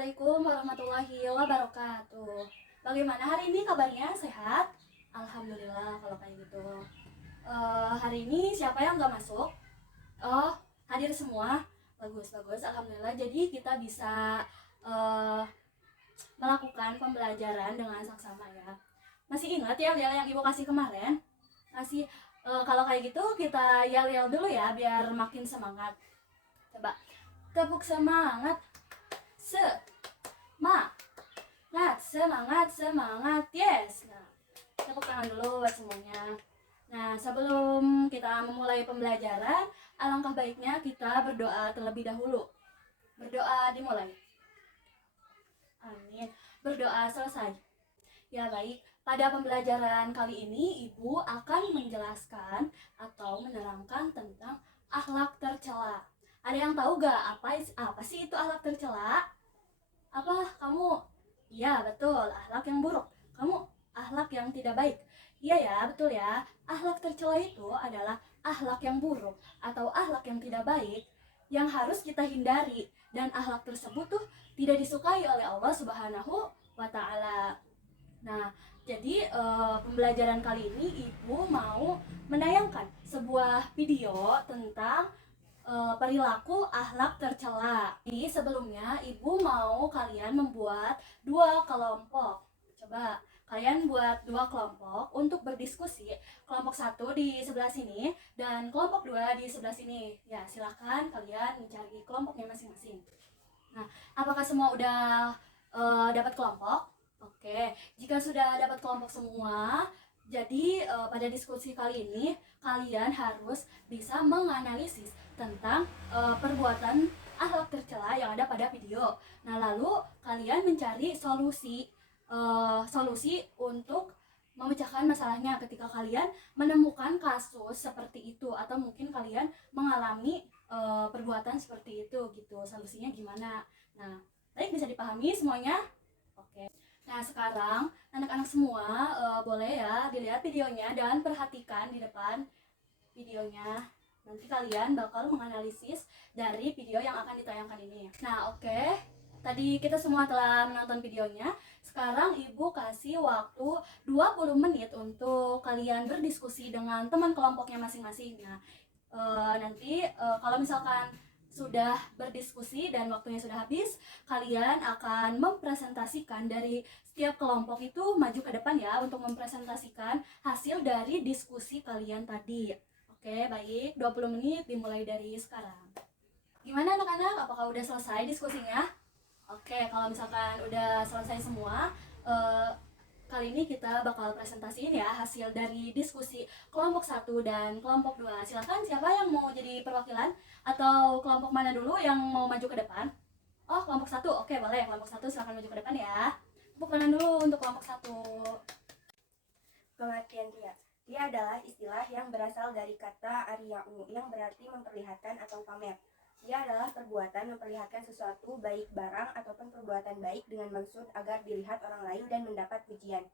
Assalamualaikum warahmatullahi wabarakatuh. Bagaimana hari ini kabarnya? Sehat? Alhamdulillah kalau kayak gitu. Hari ini siapa yang nggak masuk? Oh, hadir semua. Bagus, bagus. Alhamdulillah. Jadi kita bisa eh, melakukan pembelajaran dengan saksama ya. Masih ingat yel-yel yang ibu kasih kemarin? Masih. Kalau kayak gitu kita yel-yel dulu ya biar makin semangat. Coba tepuk semangat. Semangat, semangat, yes. Nah, tepuk tangan dulu buat semuanya. Nah, sebelum kita memulai pembelajaran, alangkah baiknya kita berdoa terlebih dahulu. Berdoa dimulai. Amin. Berdoa selesai. Ya baik, pada pembelajaran kali ini Ibu akan menjelaskan atau menerangkan tentang akhlak tercela. Ada yang tahu gak apa sih itu akhlak tercela? Apa kamu? Iya betul, akhlak yang buruk. Kamu akhlak yang tidak baik. Iya ya, betul ya. Akhlak tercela itu adalah akhlak yang buruk atau akhlak yang tidak baik yang harus kita hindari, dan akhlak tersebut tuh tidak disukai oleh Allah Subhanahu wa taala. Nah, jadi pembelajaran kali ini Ibu mau menayangkan sebuah video tentang perilaku akhlak tercela. Jadi sebelumnya Ibu mau kalian membuat dua kelompok. Coba kalian buat dua kelompok untuk berdiskusi. Kelompok satu di sebelah sini dan kelompok dua di sebelah sini. Ya, silahkan kalian mencari kelompoknya masing-masing. Nah, apakah semua udah dapat kelompok? Oke, jika sudah dapat kelompok semua, jadi pada diskusi kali ini kalian harus bisa menganalisis tentang perbuatan akhlak tercela yang ada pada video. Nah, lalu kalian mencari solusi untuk memecahkan masalahnya ketika kalian menemukan kasus seperti itu atau mungkin kalian mengalami perbuatan seperti itu gitu. Solusinya gimana? Nah, baik, bisa dipahami semuanya? Oke. Nah, sekarang anak-anak semua boleh ya dilihat videonya dan perhatikan di depan videonya. Nanti kalian bakal menganalisis dari video yang akan ditayangkan ini. Nah, oke. Tadi kita semua telah menonton videonya. Sekarang Ibu kasih waktu 20 menit untuk kalian berdiskusi dengan teman kelompoknya masing-masing. Nah, nanti kalau misalkan sudah berdiskusi dan waktunya sudah habis, kalian akan mempresentasikan dari setiap kelompok itu maju ke depan ya untuk mempresentasikan hasil dari diskusi kalian tadi. Oke, baik. 20 menit dimulai dari sekarang. Gimana anak-anak? Apakah udah selesai diskusinya? Oke, kalau misalkan udah selesai semua, kali ini kita bakal presentasiin ya hasil dari diskusi kelompok 1 dan kelompok 2. Silakan, siapa yang mau jadi perwakilan? Atau kelompok mana dulu yang mau maju ke depan? Oh, kelompok 1. Oke, boleh. Kelompok 1 silakan maju ke depan ya. Tepuk tangan dulu untuk kelompok 1. Pengertian ria. Ria adalah istilah yang berasal dari kata ariya'u yang berarti memperlihatkan atau pamer. Ria adalah perbuatan memperlihatkan sesuatu, baik barang ataupun perbuatan baik dengan maksud agar dilihat orang lain dan mendapat pujian.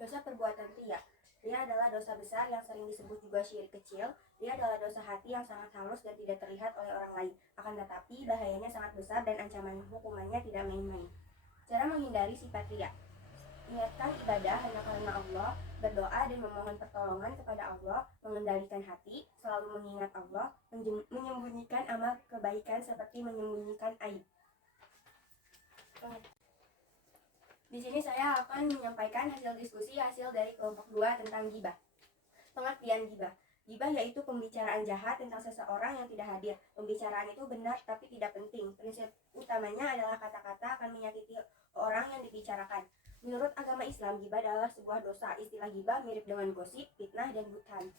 Dosa perbuatan ria. Ria adalah dosa besar yang sering disebut juga syirik kecil. Ria adalah dosa hati yang sangat halus dan tidak terlihat oleh orang lain. Akan tetapi bahayanya sangat besar dan ancaman hukumannya tidak main-main. Cara menghindari sifat ria. Niatkan ibadah hanya karena Allah, berdoa dan memohon pertolongan kepada Allah, mengendalikan hati, selalu mengingat Allah, menyembunyikan amal kebaikan seperti menyembunyikan aib. Di sini saya akan menyampaikan hasil diskusi hasil dari kelompok 2 tentang ghibah. Pengertian ghibah. Ghibah yaitu pembicaraan jahat tentang seseorang yang tidak hadir. Pembicaraan itu benar tapi tidak penting. Prinsip utamanya adalah kata-kata akan menyakiti orang yang dibicarakan. Menurut agama Islam, ghibah adalah sebuah dosa. Istilah ghibah mirip dengan gosip, fitnah, dan buhtan.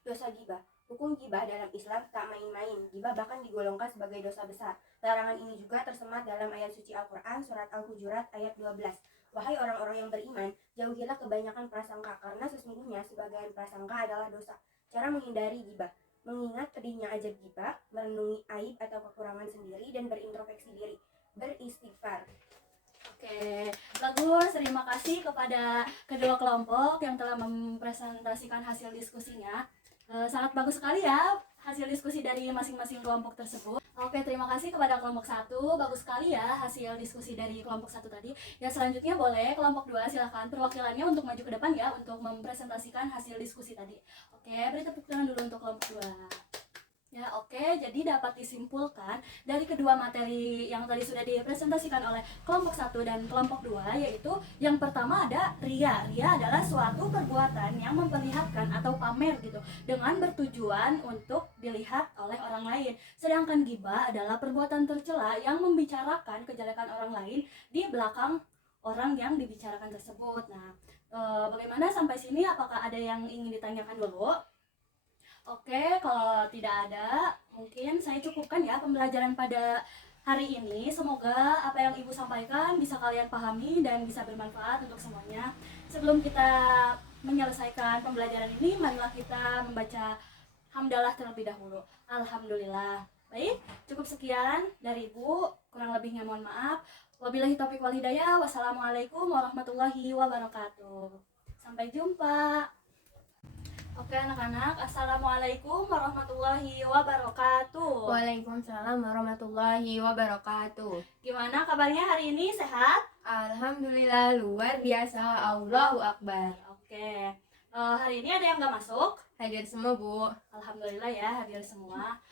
Dosa ghibah. Hukum ghibah dalam Islam tak main-main. Ghibah bahkan digolongkan sebagai dosa besar. Larangan ini juga tersemat dalam ayat suci Al-Quran, surat Al-Hujurat ayat 12. Wahai orang-orang yang beriman, jauhilah kebanyakan prasangka, karena sesungguhnya sebagian prasangka adalah dosa. Cara menghindari ghibah. Mengingat pedihnya ajab ghibah, merenungi aib atau kekurangan sendiri, dan berintrospeksi diri. Beristighfar. Oke, bagus. Terima kasih kepada kedua kelompok yang telah mempresentasikan hasil diskusinya. Sangat bagus sekali ya hasil diskusi dari masing-masing kelompok tersebut. Oke, terima kasih kepada kelompok 1. Bagus sekali ya hasil diskusi dari kelompok 1 tadi. Ya, selanjutnya boleh kelompok 2, silahkan perwakilannya untuk maju ke depan ya untuk mempresentasikan hasil diskusi tadi. Oke, beri tepuk tangan dulu untuk kelompok 2. Ya, oke, jadi dapat disimpulkan dari kedua materi yang tadi sudah dipresentasikan oleh kelompok 1 dan kelompok 2, yaitu yang pertama ada ria. Ria adalah suatu perbuatan yang memperlihatkan atau pamer gitu dengan bertujuan untuk dilihat oleh orang lain. Sedangkan ghibah adalah perbuatan tercela yang membicarakan kejelekan orang lain di belakang orang yang dibicarakan tersebut. Nah, bagaimana sampai sini? Apakah ada yang ingin ditanyakan dulu? Oke, kalau tidak ada, mungkin saya cukupkan ya pembelajaran pada hari ini. Semoga apa yang Ibu sampaikan bisa kalian pahami dan bisa bermanfaat untuk semuanya. Sebelum kita menyelesaikan pembelajaran ini, marilah kita membaca hamdalah terlebih dahulu. Alhamdulillah. Baik, cukup sekian dari Ibu. Kurang lebihnya mohon maaf. Wabillahi taufiq wal hidayah. Wassalamualaikum warahmatullahi wabarakatuh. Sampai jumpa. Oke anak-anak, assalamualaikum warahmatullahi wabarakatuh. Waalaikumsalam warahmatullahi wabarakatuh. Gimana kabarnya hari ini, sehat? Alhamdulillah luar biasa, Allahu Akbar. Oke, hari ini ada yang nggak masuk? Hadir semua Bu. Alhamdulillah ya, hadir semua.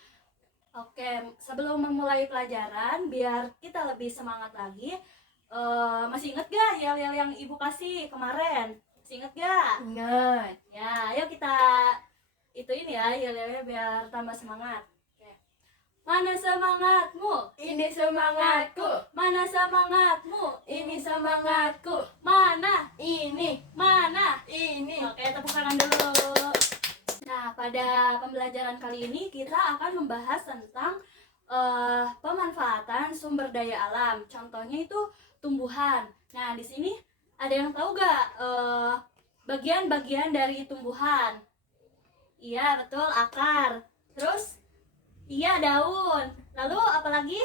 Oke, sebelum memulai pelajaran, biar kita lebih semangat lagi, masih inget gak yel-yel yang Ibu kasih kemarin? Masih inget gak? Ingat. Ya, ayo kita ituin ya yel-yelnya biar tambah semangat. Oke. Mana semangatmu? Ini semangatku. Mana semangatmu? Ini semangatku. Mana? Ini. Mana? Ini. Oke, tepuk tangan dulu. Nah, pada pembelajaran kali ini kita akan membahas tentang pemanfaatan sumber daya alam. Contohnya itu tumbuhan. Nah, di sini ada yang tahu gak bagian-bagian dari tumbuhan? Iya, betul, akar. Terus, iya, daun. Lalu apalagi?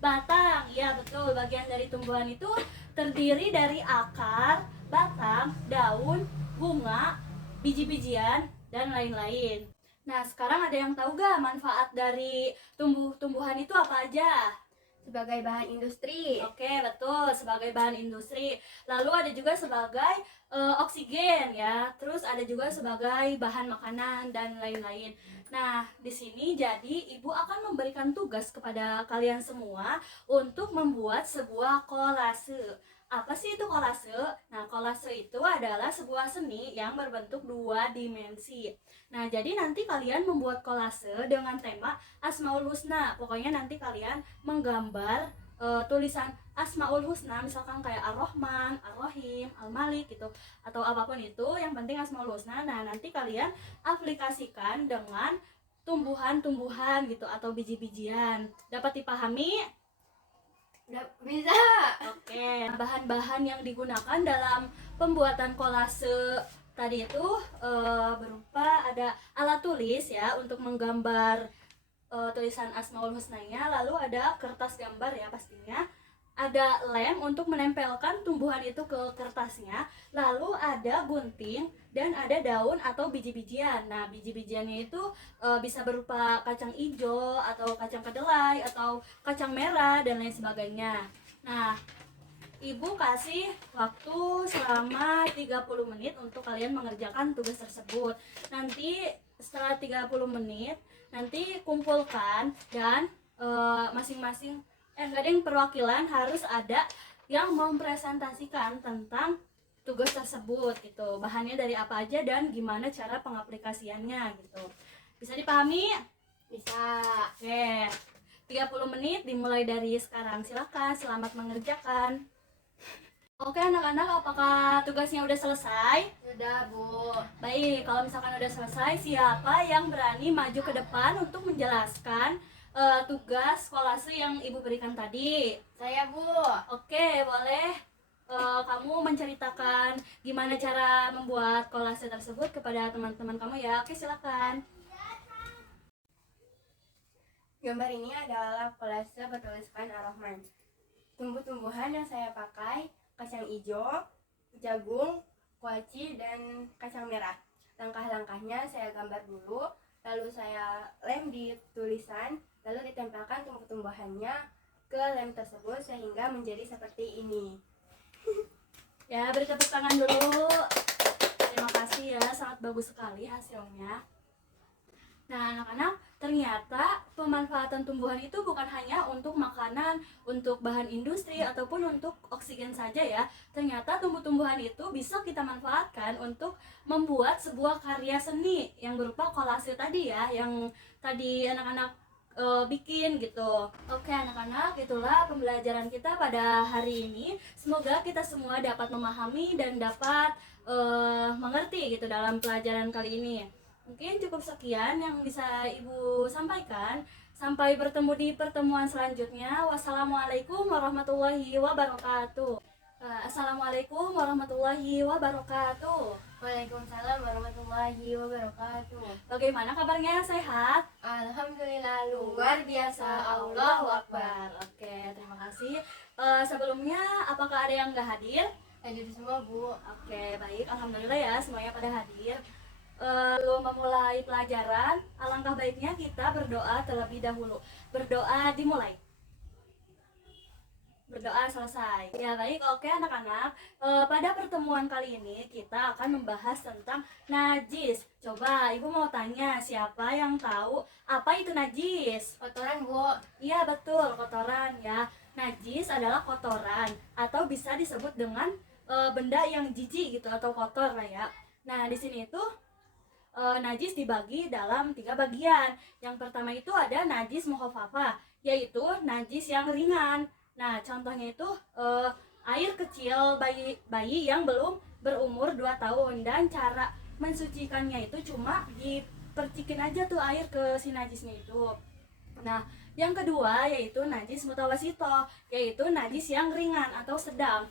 Batang. Iya, betul, bagian dari tumbuhan itu terdiri dari akar, batang, daun, bunga, biji-bijian, dan lain-lain. Nah, sekarang ada yang tahu gak manfaat dari tumbuh-tumbuhan itu apa aja? Sebagai bahan industri. Oke, betul, sebagai bahan industri. Lalu ada juga sebagai oksigen ya. Terus ada juga sebagai bahan makanan dan lain-lain. Nah, di sini jadi Ibu akan memberikan tugas kepada kalian semua untuk membuat sebuah kolase. Apa sih itu kolase? Nah, kolase itu adalah sebuah seni yang berbentuk 2 dimensi. Nah, jadi nanti kalian membuat kolase dengan tema Asmaul Husna. Pokoknya nanti kalian menggambar tulisan Asmaul Husna, misalkan kayak Ar-Rahman, Ar-Rahim, Al-Malik gitu, atau apapun itu, yang penting Asmaul Husna. Nah, nanti kalian aplikasikan dengan tumbuhan-tumbuhan gitu atau biji-bijian. Dapat dipahami? Bisa. Oke, bahan-bahan yang digunakan dalam pembuatan kolase tadi itu berupa ada alat tulis ya untuk menggambar tulisan Asmaul Husnanya, lalu ada kertas gambar ya pastinya, ada lem untuk menempelkan tumbuhan itu ke kertasnya, lalu ada gunting dan ada daun atau biji-bijian. Nah, biji-bijiannya itu bisa berupa kacang hijau atau kacang kedelai atau kacang merah dan lain sebagainya. Nah, Ibu kasih waktu selama 30 menit untuk kalian mengerjakan tugas tersebut. Nanti setelah 30 menit nanti kumpulkan dan masing-masing enggak ada yang perwakilan harus ada yang mempresentasikan tentang tugas tersebut gitu. Bahannya dari apa aja dan gimana cara pengaplikasiannya gitu. Bisa dipahami? Bisa. Oke. 30 menit dimulai dari sekarang. Silakan, selamat mengerjakan. Oke anak-anak, apakah tugasnya udah selesai? Sudah Bu. Baik, kalau misalkan udah selesai, siapa yang berani maju ke depan untuk menjelaskan tugas kolase yang Ibu berikan tadi? Saya Bu. Oke, boleh kamu menceritakan gimana cara membuat kolase tersebut kepada teman-teman kamu ya. Oke, silakan. Gambar ini adalah kolase bertuliskan Ar-Rahman. Tumbuh-tumbuhan yang saya pakai kacang hijau, jagung, kuaci, dan kacang merah. Langkah-langkahnya saya gambar dulu. lalu saya lem di tulisan, lalu ditempelkan tumbuh-tumbuhannya ke lem tersebut sehingga menjadi seperti ini. Ya, beri tepuk tangan dulu. Terima kasih ya, sangat bagus sekali hasilnya. Nah, anak-anak, ternyata pemanfaatan tumbuhan itu bukan hanya untuk makanan, untuk bahan industri, ataupun untuk oksigen saja ya. Ternyata tumbuh-tumbuhan itu bisa kita manfaatkan untuk membuat sebuah karya seni yang berupa kolase tadi ya, yang tadi anak-anak bikin gitu. Oke anak-anak, itulah pembelajaran kita pada hari ini. Semoga kita semua dapat memahami dan dapat mengerti gitu dalam pelajaran kali ini. Mungkin cukup sekian yang bisa Ibu sampaikan. Sampai bertemu di pertemuan selanjutnya. Wassalamualaikum warahmatullahi wabarakatuh. Assalamualaikum warahmatullahi wabarakatuh. Waalaikumsalam warahmatullahi wabarakatuh. Bagaimana kabarnya? Sehat? Alhamdulillah, luar biasa. Allahu Akbar. Oke, terima kasih. Sebelumnya, apakah ada yang nggak hadir? Hadir semua, Bu. Oke, baik. Alhamdulillah ya, semuanya pada hadir. Sebelum memulai pelajaran, alangkah baiknya kita berdoa terlebih dahulu. Berdoa dimulai. Berdoa selesai. Ya baik, oke anak-anak. Pada pertemuan kali ini kita akan membahas tentang najis. Coba Ibu mau tanya, siapa yang tahu apa itu najis? Kotoran, Bu. Iya betul, kotoran ya. Najis adalah kotoran atau bisa disebut dengan benda yang jijik gitu atau kotor lah ya. Nah di sini itu najis dibagi dalam 3 bagian. Yang pertama itu ada najis mukhafafah, yaitu najis yang ringan. Nah contohnya itu air kecil bayi yang belum berumur 2 tahun, dan cara mensucikannya itu cuma dipercikin aja tuh air ke si najisnya itu. Nah yang kedua yaitu najis mutawasito, yaitu najis yang ringan atau sedang.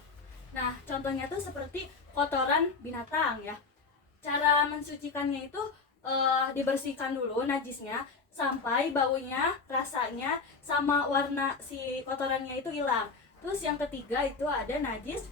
Nah contohnya tuh seperti kotoran binatang ya. Cara mensucikannya itu dibersihkan dulu najisnya sampai baunya, rasanya, sama warna si kotorannya itu hilang. Terus yang ketiga itu ada najis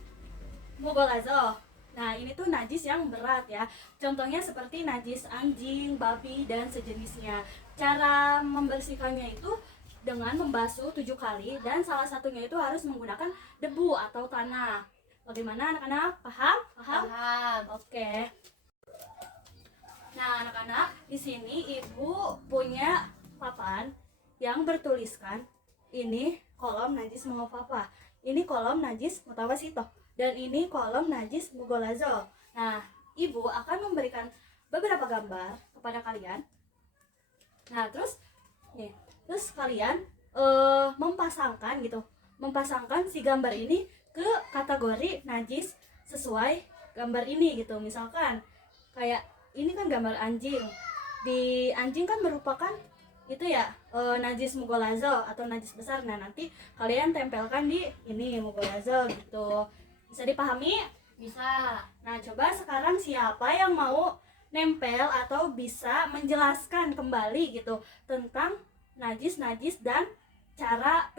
mughalladzah. Nah ini tuh najis yang berat ya. Contohnya seperti najis anjing, babi, dan sejenisnya. Cara membersihkannya itu dengan membasuh 7 kali, dan salah satunya itu harus menggunakan debu atau tanah. Bagaimana anak-anak? Paham? Paham. Oke. Nah, anak-anak, di sini Ibu punya papan yang bertuliskan ini kolom najis mukhafafah, ini kolom najis mutawasito, dan ini kolom najis mughalladzah. Nah, Ibu akan memberikan beberapa gambar kepada kalian. Nah, terus kalian mempasangkan si gambar ini ke kategori najis sesuai gambar ini gitu. Misalkan kayak ini kan gambar anjing. Di anjing kan merupakan itu ya najis mughalladzah atau najis besar. Nah, nanti kalian tempelkan di ini mughalladzah gitu. Bisa dipahami? Bisa. Nah, coba sekarang siapa yang mau nempel atau bisa menjelaskan kembali gitu tentang najis-najis dan cara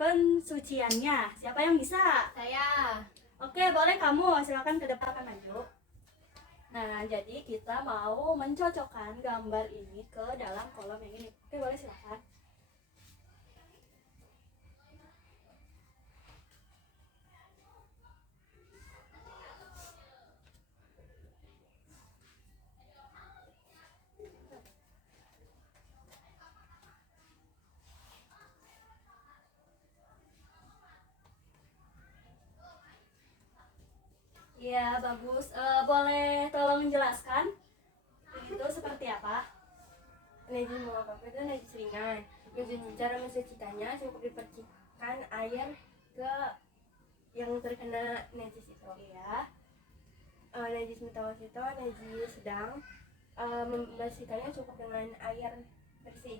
pensuciannya? Siapa yang bisa? Saya. Oke, boleh kamu. Silakan ke depan maju. Nah, jadi kita mau mencocokkan gambar ini ke dalam kolom yang ini. Oke, boleh silakan. Iya, bagus. Boleh tolong menjelaskan itu seperti apa? Najis mukhafafah itu najis ringan. Cara mensucikannya cukup dipercikan air ke yang terkena najis itu. Iya. Najis mutawasito, najis sedang. Membersihkannya cukup dengan air bersih.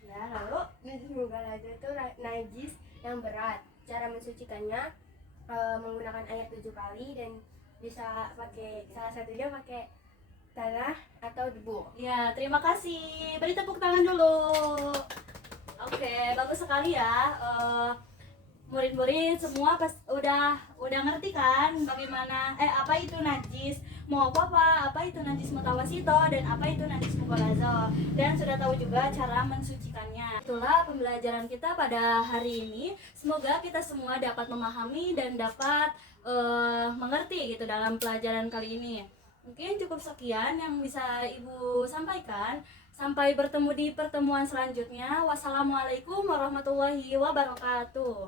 Ya, lalu Najis mughalladzah itu najis yang berat. Cara mensucikannya menggunakan air 7 kali, dan bisa pakai salah satunya pakai tanah atau debu. ya, terima kasih. Beri tepuk tangan dulu. Oke, bagus sekali ya. murid-murid semua udah ngerti kan bagaimana apa itu najis mau apa itu najis mutawasito dan apa itu najis mughallazo, dan sudah tahu juga cara mensucikannya. Itulah pembelajaran kita pada hari ini. Semoga kita semua dapat memahami dan dapat mengerti gitu dalam pelajaran kali ini. Mungkin cukup sekian yang bisa Ibu sampaikan. Sampai bertemu di pertemuan selanjutnya. Wassalamualaikum warahmatullahi wabarakatuh.